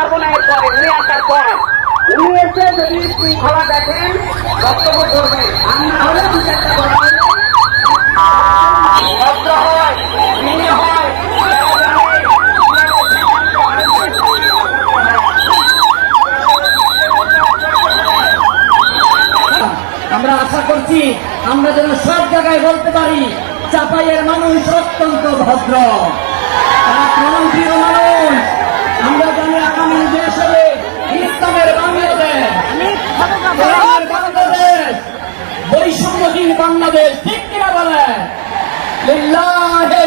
পারবো না। এরপরে উনি আসার পর উনি এসে যদি শৃঙ্খলা দেখেন বক্তব্য করবেন, আমি না হলে দু চারটা কথা বলে ভদ্র হয়, তিনি হয়, আমরা আশা করছি আমরা যেন সব জায়গায় বলতে পারি চাপাইয়ের মানুষ অত্যন্ত ভদ্র, তারা প্রাণপ্রিয় মানুষ। আমরা জানি আগামী দেশ হবে ইসলামের বাংলাদেশ, কোরআনের বাংলাদেশ, বৈষম্যহীন বাংলাদেশ। ঠিক কিনা বলেন? লিল্লাহি